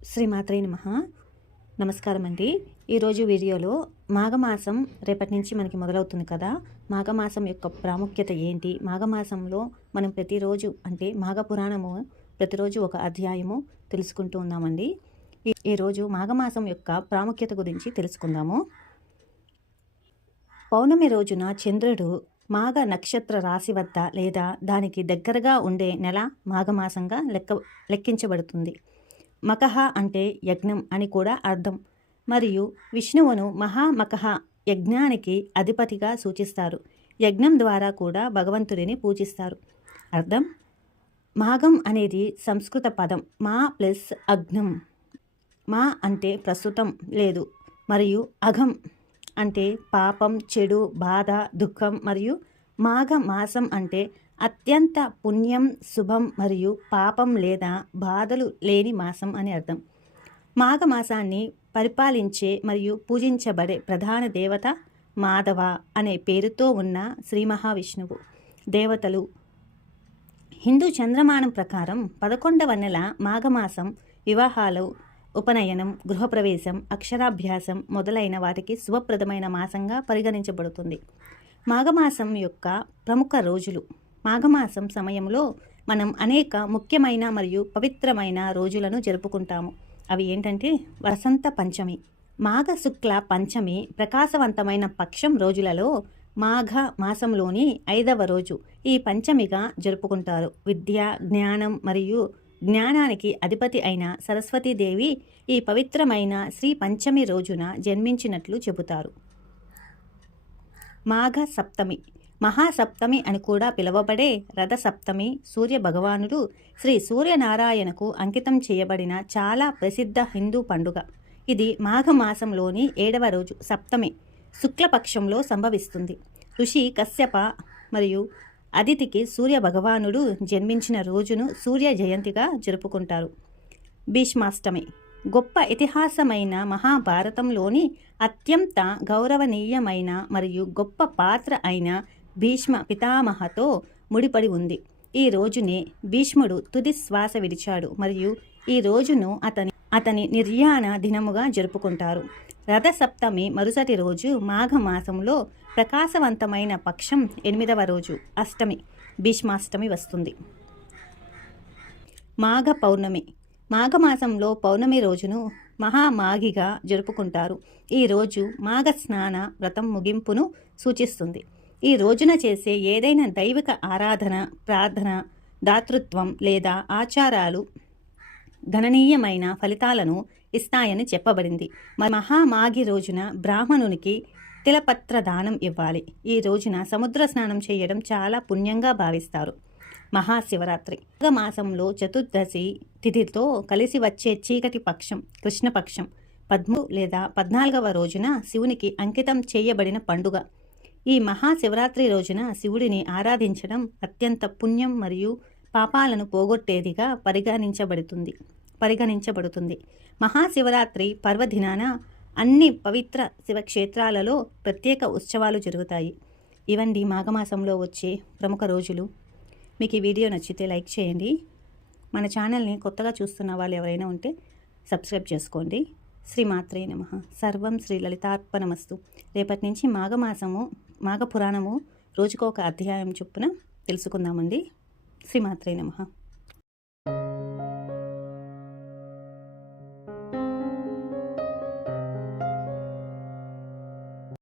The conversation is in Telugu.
శ్రీమాత్రే నమః. నమస్కారం అండి. ఈరోజు వీడియోలో మాఘమాసం రేపటి నుంచి మనకి మొదలవుతుంది కదా. మాఘమాసం యొక్క ప్రాముఖ్యత ఏంటి, మాఘమాసంలో మనం ప్రతిరోజు అంటే మాఘ పురాణము ప్రతిరోజు ఒక అధ్యాయము తెలుసుకుంటూ ఉన్నామండి. ఈరోజు మాఘమాసం యొక్క ప్రాముఖ్యత గురించి తెలుసుకుందాము. పౌర్ణమి రోజున చంద్రుడు మాఘ నక్షత్ర రాశి వద్ద లేదా దానికి దగ్గరగా ఉండే నెల మాఘమాసంగా లెక్కించబడుతుంది. మకహ అంటే యజ్ఞం అని కూడా అర్థం, మరియు విష్ణువును మహామకహ యజ్ఞానికి అధిపతిగా సూచిస్తారు. యజ్ఞం ద్వారా కూడా భగవంతుడిని పూజిస్తారు. అర్థం: మాఘం అనేది సంస్కృత పదం మా ప్లస్ అగ్నం. మా అంటే ప్రస్తుతం లేదు, మరియు అఘం అంటే పాపం, చెడు, బాధ, దుఃఖం, మరియు మాఘ మాసం అంటే అత్యంత పుణ్యం, శుభం మరియు పాపం లేదా బాధలు లేని మాసం అని అర్థం. మాఘమాసాన్ని పరిపాలించే మరియు పూజించబడే ప్రధాన దేవత మాధవ అనే పేరుతో ఉన్న శ్రీ మహావిష్ణువు. దేవతలు: హిందూ చంద్రమానం ప్రకారం 11వ నెల మాఘమాసం వివాహాలు, ఉపనయనం, గృహప్రవేశం, అక్షరాభ్యాసం మొదలైన వాటికి శుభప్రదమైన మాసంగా పరిగణించబడుతుంది. మాఘమాసం యొక్క ప్రముఖ రోజులు. మాఘమాసం సమయంలో మనం అనేక ముఖ్యమైన మరియు పవిత్రమైన రోజులను జరుపుకుంటాము. అవి ఏంటంటే: వసంత పంచమి, మాఘ శుక్ల పంచమి ప్రకాశవంతమైన పక్షం రోజులలో మాఘ మాసంలోని 5వ రోజు ఈ పంచమిగా జరుపుకుంటారు. విద్య, జ్ఞానం మరియు జ్ఞానానికి అధిపతి అయిన సరస్వతీదేవి ఈ పవిత్రమైన శ్రీ పంచమి రోజున జన్మించినట్లు చెబుతారు. మాఘ సప్తమి, మహాసప్తమి అని కూడా పిలువబడే రథసప్తమి సూర్య భగవానుడు శ్రీ సూర్యనారాయణకు అంకితం చేయబడిన చాలా ప్రసిద్ధ హిందూ పండుగ. ఇది మాఘమాసంలోని 7వ రోజు సప్తమి శుక్లపక్షంలో సంభవిస్తుంది. ఋషి కశ్యప మరియు అదితికి సూర్య భగవానుడు జన్మించిన రోజును సూర్య జయంతిగా జరుపుకుంటారు. భీష్మాష్టమి, గొప్ప ఇతిహాసమైన మహాభారతంలోని అత్యంత గౌరవనీయమైన మరియు గొప్ప పాత్ర అయిన భీష్మ పితామహతో ముడిపడి ఉంది. ఈ రోజునే భీష్ముడు తుది శ్వాస విడిచాడు, మరియు ఈ రోజును అతని నిర్యాణ దినముగా జరుపుకుంటారు. రథసప్తమి మరుసటి రోజు మాఘమాసంలో ప్రకాశవంతమైన పక్షం 8వ రోజు అష్టమి భీష్మాష్టమి వస్తుంది. మాఘ పౌర్ణమి, మాఘమాసంలో పౌర్ణమి రోజును మహామాఘిగా జరుపుకుంటారు. ఈ రోజు మాఘ స్నాన వ్రతం ముగింపును సూచిస్తుంది. ఈ రోజున చేసే ఏదైనా దైవిక ఆరాధన, ప్రార్థన, దాతృత్వం లేదా ఆచారాలు గణనీయమైన ఫలితాలను ఇస్తాయని చెప్పబడింది. మహామాఘి రోజున బ్రాహ్మణునికి తిలపత్ర దానం ఇవ్వాలి. ఈ రోజున సముద్ర స్నానం చేయడం చాలా పుణ్యంగా భావిస్తారు. మహాశివరాత్రి, మాఘమాసంలో చతుర్దశి తిథితో కలిసి వచ్చే చీకటి పక్షం కృష్ణపక్షం 13 లేదా 14వ రోజున శివునికి అంకితం చేయబడిన పండుగ. ఈ మహాశివరాత్రి రోజున శివుడిని ఆరాధించడం అత్యంత పుణ్యం మరియు పాపాలను పోగొట్టేదిగా పరిగణించబడుతుంది. మహాశివరాత్రి పర్వదినాన అన్ని పవిత్ర శివక్షేత్రాలలో ప్రత్యేక ఉత్సవాలు జరుగుతాయి. ఇవండి మాఘమాసంలో వచ్చే ప్రముఖ రోజులు. మీకు ఈ వీడియో నచ్చితే లైక్ చేయండి. మన ఛానల్ని కొత్తగా చూస్తున్న వాళ్ళు ఎవరైనా ఉంటే సబ్స్క్రైబ్ చేసుకోండి. శ్రీమాత్రే నమః. సర్వం శ్రీ లలితార్పణమస్తు. రేపటి నుంచి మాఘ పురాణము రోజుకో ఒక అధ్యాయం చొప్పున తెలుసుకుందామండి. శ్రీమాత్రే నమః.